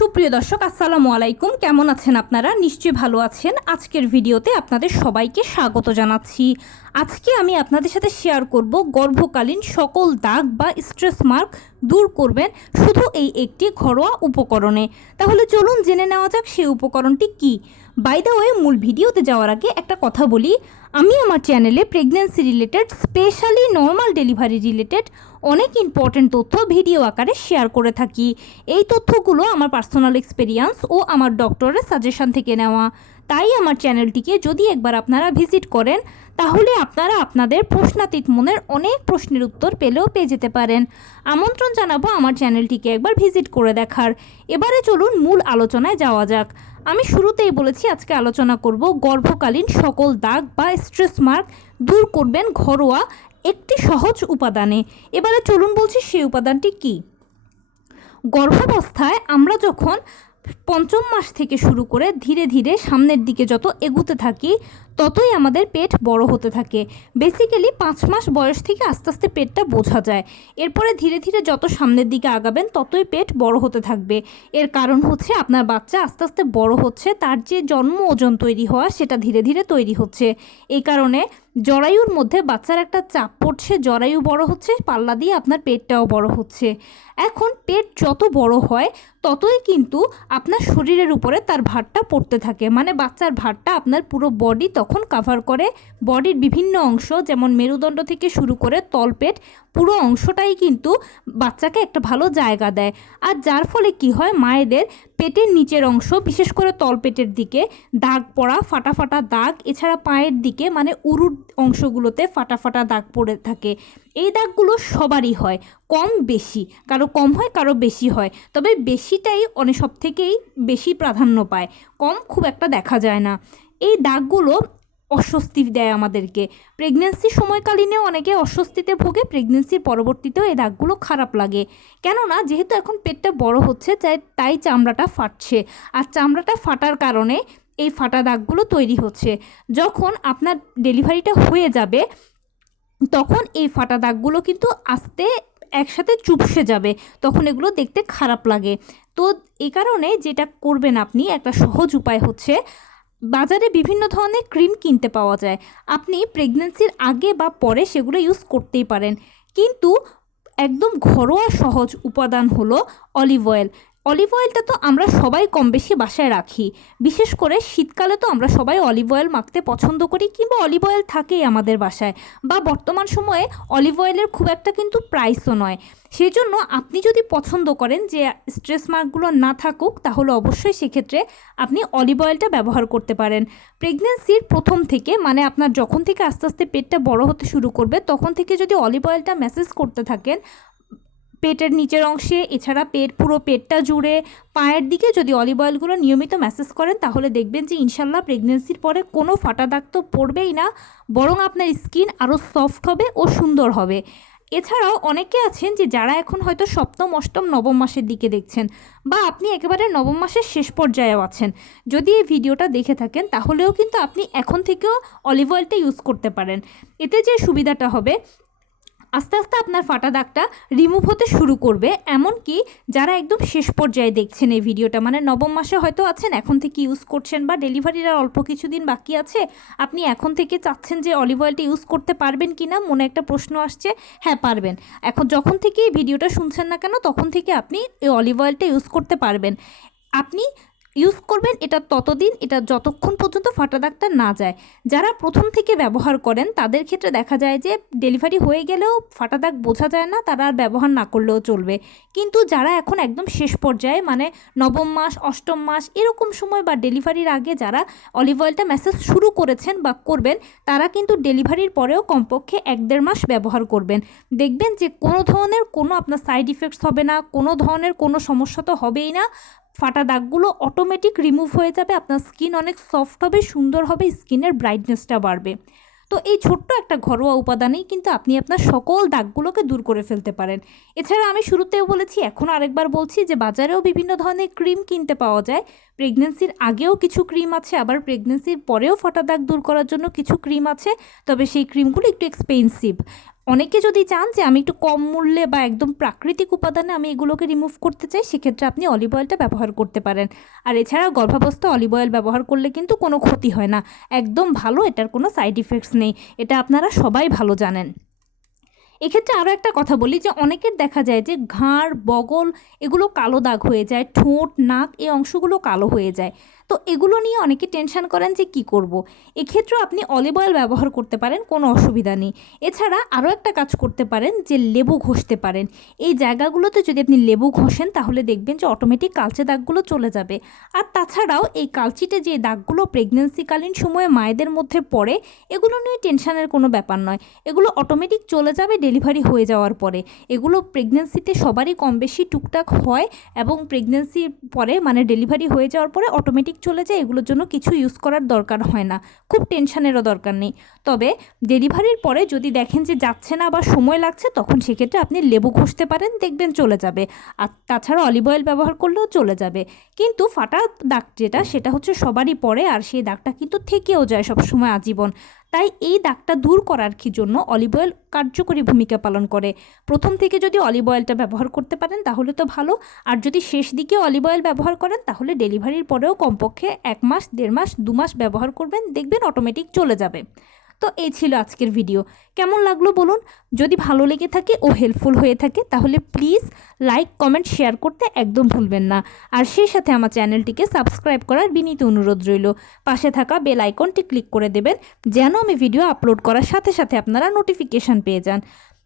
সুপ্রিয় দর্শক আসসালামু আলাইকুম, কেমন আছেন আপনারা? নিশ্চয়ই ভালো আছেন। আজকের ভিডিওতে আপনাদের সবাইকে স্বাগত জানাচ্ছি। আজকে আমি আপনাদের সাথে শেয়ার করব গর্ভকালীন সকল দাগ বা স্ট্রেস মার্ক দূর করবেন শুধু এই একটি ঘরোয়া উপকরণে। তাহলে চলুন জেনে নেওয়া যাক সেই উপকরণটি কি। বাই দ্য ওয়ে, মূল ভিডিওতে যাওয়ার আগে একটা কথা বলি, আমি আমার চ্যানেলে pregnancy related, specially normal delivery related অনেক ইম্পর্টেন্ট তথ্য ভিডিও আকারে শেয়ার করে থাকি। এই তথ্যগুলো আমার পার্সোনাল এক্সপেরিয়েন্স ও আমার ডক্টরের সাজেশন থেকে নেওয়া। তাই আমার চ্যানেলটিকে যদি একবার আপনারা ভিজিট করেন তাহলে আপনারা আপনাদের প্রশ্নাতীত মনের অনেক প্রশ্নের উত্তর পেয়ে যেতে পারেন। আমন্ত্রণ জানাবো আমার চ্যানেলটিকে একবার ভিজিট করে দেখার। এবারে চলুন মূল আলোচনায় যাওয়া যাক। আমি শুরুতেই বলেছি আজকে আলোচনা করব গর্ভকালীন সকল দাগ বা স্ট্রেস মার্ক দূর করবেন ঘরোয়া একটি সহজ উপাদানে। এবারে চলুন বলছি সেই উপাদানটি কি। গর্ভাবস্থায় আমরা যখন পঞ্চম মাস থেকে শুরু করে ধীরে ধীরে সামনের দিকে যত এগুতে থাকি ততই আমাদের পেট বড় হতে থাকে। বেসিক্যালি 5 মাস বয়স থেকে আস্তে আস্তে পেটটা বোঝা যায়। এরপরে ধীরে ধীরে যত সামনের দিকে আগাবেন ততই পেট বড় হতে থাকবে। এর কারণ হচ্ছে আপনার বাচ্চা আস্তে আস্তে বড় হচ্ছে, তার যে জন্ম ওজন তৈরি হওয়া সেটা ধীরে ধীরে তৈরি হচ্ছে। এই কারণে জরায়ুর মধ্যে বাচ্চার একটা চাপ পড়ছে, জরায়ু বড় হচ্ছে, পাল্লা দিয়ে আপনার পেটটাও বড় হচ্ছে। এখন পেট যত বড় হয় ততই কিন্তু আপনার শরীরের উপরে তার ভারটা পড়তে থাকে, মানে বাচ্চার ভারটা আপনার পুরো বডি তখন কাভার করে। বডির বিভিন্ন অংশ যেমন মেরুদণ্ড থেকে শুরু করে তলপেট পুরো অংশটাই কিন্তু বাচ্চাকে একটা ভালো জায়গা দেয়। আর যার ফলে কি হয়, মায়েদের পেটের নিচের অংশ বিশেষ করে তলপেটের দিকে দাগ পড়া, ফাটা ফাটা দাগ, এছাড়া পায়ের দিকে মানে উরুর অংশগুলোতে ফাটা ফাটা দাগ পড়ে থাকে। এই দাগগুলো সবারই হয়, কম বেশি, কারো কম হয় কারো বেশি হয়, তবে বেশিটাই সব থেকেই বেশি প্রাধান্য পায়, কম খুব একটা দেখা যায় না। এই দাগগুলো অস্বস্তি দেয় আমাদেরকে। প্রেগনেন্সি সময়কালীনেও অনেকে অস্বস্তিতে ভোগে, প্রেগনেন্সির পরবর্তীতেও এই দাগগুলো খারাপ লাগে। কেননা যেহেতু এখন পেটটা বড় হচ্ছে তাই চামড়াটা ফাটছে, আর চামড়াটা ফাটার কারণে এই ফাটা দাগগুলো তৈরি হচ্ছে। যখন আপনার ডেলিভারিটা হয়ে যাবে তখন এই ফাটা দাগগুলো কিন্তু আস্তে একসাথে চুপসে যাবে, তখন এগুলো দেখতে খারাপ লাগে। তো এই কারণে যেটা করবেন আপনি, একটা সহজ উপায় হচ্ছে, বাজারে বিভিন্ন ধরনের ক্রিম কিনতে পাওয়া যায়। আপনি প্রেগনেন্সির আগে বা পরে সেগুলো ইউজ করতেই পারেন, কিন্তু একদম ঘরোয়া সহজ উপাদান হলো অলিভ অয়েল। অলিভ অয়েলটা তো আমরা সবাই কম বেশি বাসায় রাখি, বিশেষ করে শীতকালে তো আমরা সবাই অলিভ অয়েল মাখতে পছন্দ করি, কিংবা অলিভ অয়েল থাকেই আমাদের বাসায়। বা বর্তমান সময়ে অলিভ অয়েলের খুব একটা কিন্তু প্রাইসও নয়। সেই জন্য আপনি যদি পছন্দ করেন যে স্ট্রেস মার্কগুলো না থাকুক, তাহলে অবশ্যই সেক্ষেত্রে আপনি অলিভ অয়েলটা ব্যবহার করতে পারেন। প্রেগনেন্সির প্রথম থেকে, মানে আপনার যখন থেকে আস্তে আস্তে পেটটা বড় হতে শুরু করবে তখন থেকে যদি অলিভ অয়েলটা ম্যাসেজ করতে থাকেন পেটের নিচের অংশে, এছাড়া পুরো পেটটা জুড়ে, পায়ের দিকে যদি অলিভ অয়েলগুলো নিয়মিত ম্যাসেজ করেন তাহলে দেখবেন যে ইনশাল্লাহ প্রেগনেন্সির পরে কোনো ফাটা দাগ তো পড়বেই না, বরং আপনার স্কিন আরও সফট হবে ও সুন্দর হবে। এছাড়াও অনেকে আছেন যে যারা এখন হয়তো সপ্তম, অষ্টম, নবম মাসের দিকে দেখছেন, বা আপনি একেবারে নবম মাসের শেষ পর্যায়েও আছেন, যদি এই ভিডিওটা দেখে থাকেন তাহলেও কিন্তু আপনি এখন থেকেও অলিভ অয়েলটা ইউজ করতে পারেন। এতে যে সুবিধাটা হবে, আস্তে আস্তে আপনার ফাটা দাগটা রিমুভ হতে শুরু করবে। এমনকি যারা একদম শেষ পর্যায়ে দেখছেন এই ভিডিওটা, মানে নবম মাসে হয়তো আছেন, এখন থেকে ইউজ করছেন, বা ডেলিভারির আর অল্প কিছুদিন বাকি আছে, আপনি এখন থেকে চাচ্ছেন যে অলিভ অয়েলটা ইউজ করতে পারবেন কি না, মনে একটা প্রশ্ন আসছে। হ্যাঁ, পারবেন। এখন যখন থেকে এই ভিডিওটা শুনছেন না কেন তখন থেকে আপনি এই অলিভ অয়েলটা ইউজ করতে পারবেন। আপনি ইউজ করবেন এটা ততদিন, এটা যতক্ষণ পর্যন্ত ফাটা দাগটা না যায়। যারা প্রথম থেকে ব্যবহার করেন তাদের ক্ষেত্রে দেখা যায় যে ডেলিভারি হয়ে গেলেও ফাটা দাগ বোঝা যায় না, তারা আর ব্যবহার না করলেও চলবে। কিন্তু যারা এখন একদম শেষ পর্যায়ে, মানে নবম মাস, অষ্টম মাস এরকম সময়, বা ডেলিভারির আগে যারা অলিভ অয়েলটা ম্যাসেজ শুরু করেছেন বা করবেন, তারা কিন্তু ডেলিভারির পরেও কমপক্ষে 1-1.5 মাস ব্যবহার করবেন। দেখবেন যে কোনো ধরনের আপনার সাইড ইফেক্টস হবে না, কোনো ধরনের কোনো সমস্যা তো হবেই না। ফাটা দাগগুলো অটোমেটিক রিমুভ হয়ে যাবে, আপনার স্কিন অনেক সফট হবে, সুন্দর হবে, স্কিনের ব্রাইটনেসটা বাড়বে। তো এই ছোট্ট একটা ঘরোয়া উপাদানেই কিন্তু আপনি আপনার সকল দাগগুলোকে দূর করে ফেলতে পারেন। এছাড়া আমি শুরুতেও বলেছি, এখন আরেকবার বলছি, যে বাজারেও বিভিন্ন ধরনের ক্রিম কিনতে পাওয়া যায়। প্রেগনেন্সির আগেও কিছু ক্রিম আছে, আবার প্রেগনেন্সির পরেও ফাটা দাগ দূর করার জন্য কিছু ক্রিম আছে, তবে সেই ক্রিমগুলো একটু এক্সপেন্সিভ। অনেকে যদি চান যে আমি একটু কম মূল্যে বা একদম প্রাকৃতিক উপাদানে আমি এগুলোকে রিমুভ করতে চাই, সেক্ষেত্রে আপনি অলিভ অয়েলটা ব্যবহার করতে পারেন। আর এছাড়া গর্ভাবস্থায় অলিভ অয়েল ব্যবহার করলে কিন্তু কোনো ক্ষতি হয় না, একদম ভালো, এটার কোনো সাইড ইফেক্টস নেই, এটা আপনারা সবাই ভালো জানেন। এক্ষেত্রে আরও একটা কথা বলি যে অনেকের দেখা যায় যে ঘাড়, বগল এগুলো কালো দাগ হয়ে যায়, ঠোঁট, নাক এই অংশগুলো কালো হয়ে যায়। তো এগুলো নিয়ে অনেকে টেনশন করেন যে কি করব। এক্ষেত্রেও আপনি অলিভ অয়েল ব্যবহার করতে পারেন, কোনো অসুবিধা নেই। এছাড়া আরও একটা কাজ করতে পারেন যে লেবু ঘষতে পারেন। এই জায়গাগুলোতে যদি আপনি লেবু ঘষেন তাহলে দেখবেন যে অটোমেটিক কালচে দাগগুলো চলে যাবে। আর তাছাড়াও এই কালচিটে যে দাগগুলো প্রেগনেন্সিকালীন সময়ে মায়েদের মধ্যে পড়ে, এগুলো নিয়ে টেনশনের কোনো ব্যাপার নয়, এগুলো অটোমেটিক চলে যাবে ডেলিভারি হয়ে যাওয়ার পরে। এগুলো প্রেগনেন্সিতে সবারই কম বেশি টুকটাক হয় এবং প্রেগনেন্সির পরে মানে ডেলিভারি হয়ে যাওয়ার পরে অটোমেটিক চলে যায়, এগুলোর জন্য কিছু ইউজ করার দরকার হয় না, খুব টেনশনেরও দরকার নেই। তবে ডেলিভারির পরে যদি দেখেন যে যাচ্ছে না বা সময় লাগছে, তখন সেক্ষেত্রে আপনি লেবু ঘষতে পারেন, দেখবেন চলে যাবে। আর তাছাড়া অলিভ অয়েল ব্যবহার করলেও চলে যাবে। কিন্তু ফাটা দাগ যেটা, সেটা হচ্ছে সবারই পড়ে, আর সেই দাগটা কিন্তু থেকেও যায় সবসময় আজীবন। তাই এই দাগটা দূর করার জন্য অলিভ অয়েল কার্যকরী ভূমিকা পালন করে। প্রথম থেকে যদি অলিভ অয়েলটা ব্যবহার করতে পারেন তাহলে তো ভালো, আর যদি শেষ দিকে অলিভ অয়েল ব্যবহার করেন তাহলে ডেলিভারির পরেও কমপক্ষে 1 মাস, 1.5 মাস, 2 মাস ব্যবহার করবেন, দেখবেন অটোমেটিক চলে যাবে। তো এই ছিল আজকের ভিডিও, কেমন লাগলো বলুন। যদি ভালো লেগে থাকে ও হেল্পফুল হয়ে থাকে তাহলে প্লিজ লাইক, কমেন্ট, শেয়ার করতে একদম ভুলবেন না। আর সেই সাথে আমার চ্যানেলটিকে সাবস্ক্রাইব করার বিনীত অনুরোধ রইল। পাশে থাকা বেল আইকনটি ক্লিক করে দেবেন যেন আমি ভিডিও আপলোড করার সাথে সাথে আপনারা নোটিফিকেশান পেয়ে যান।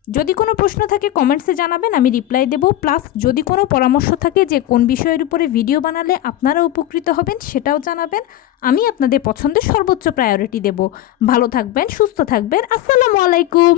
যদি কোনো প্রশ্ন থাকে কমেন্টসে জানাবেন, আমি রিপ্লাই দেবো। প্লাস যদি কোনো পরামর্শ থাকে যে কোন বিষয়ের উপরে ভিডিও বানালে আপনারা উপকৃত হবেন, সেটাও জানাবেন। আমি আপনাদের পছন্দের সর্বোচ্চ প্রায়োরিটি দেব। ভালো থাকবেন, সুস্থ থাকবেন। আসসালামু আলাইকুম।